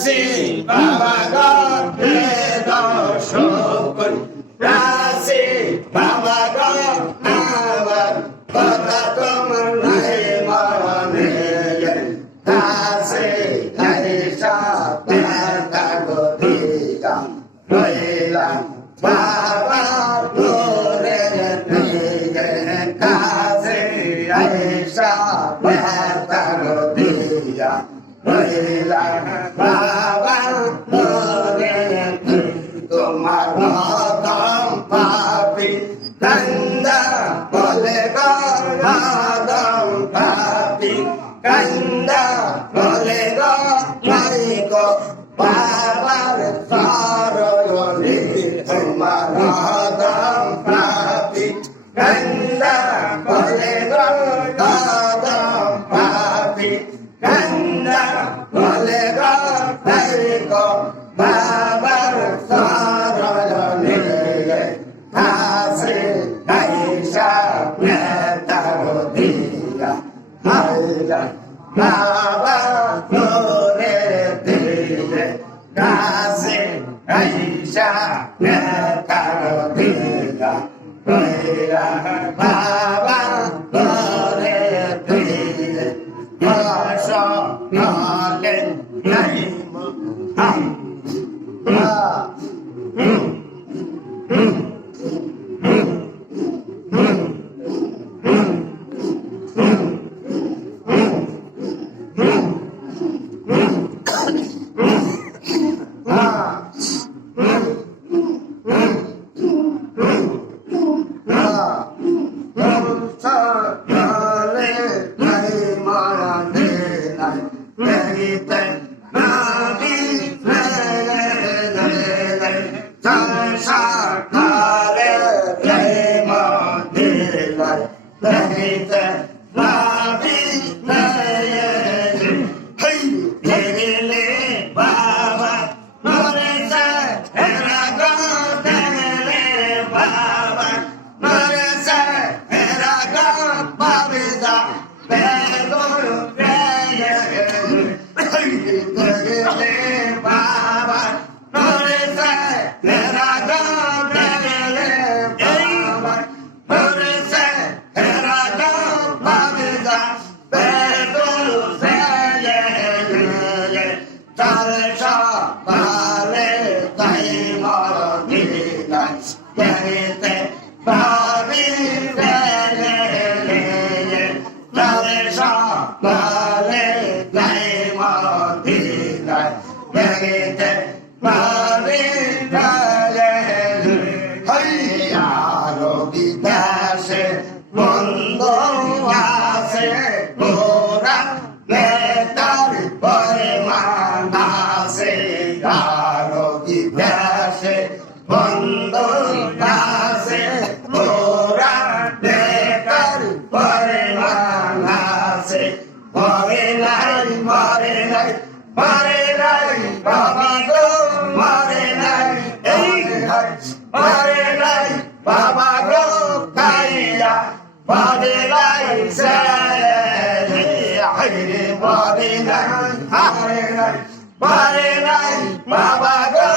রাশি বাবা গে দর্শক রাশি বাবা গে আমার কথা তোমার নাই বাবা তোরে নিয়ে কাছে হরিষা তোমার মতম পাপি নন্দা বলে গম পাপি কন্দা বলে গাইক বাবার সারণি তোমার মতম পাপি কন্দা বলে গম বলে গাইক বাবার সারণি হাসে আইসা নেতার দিয়া হাইলা বাবা তোরে দিলে কাছে আইসা নেতার দিয়া বাবা দিলে আস Bye. তারে সকালে তাই মরদিনাই কেতে ভাবি রে হরিয়ারো বিদাসে বন্ধ মরে নাই মরে নাই মরে নাই বাবা গো মরে নাই এই মরে নাই বাবা গো কাইয়া মরে নাই সে মরে নাই মরে নাই মরে নাই বাবা গো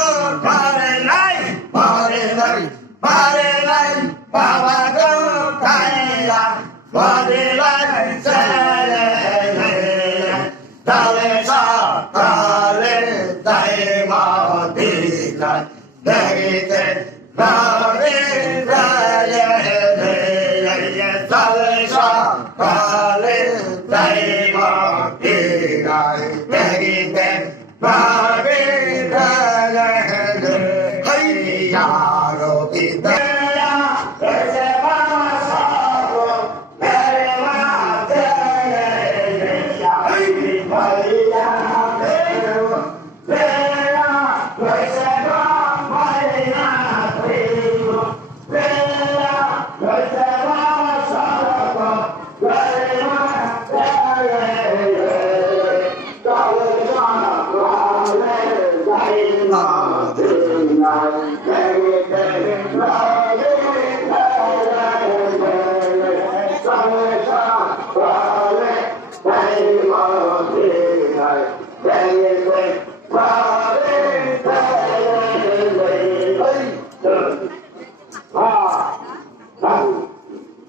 মরে নাই মরে নাই মরে নাই বাবা গো কাইয়া মরে নাই Bye.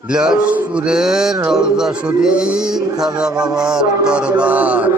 বিলাসপুরের রওজা শরীফ খাজা বাবার দরবার।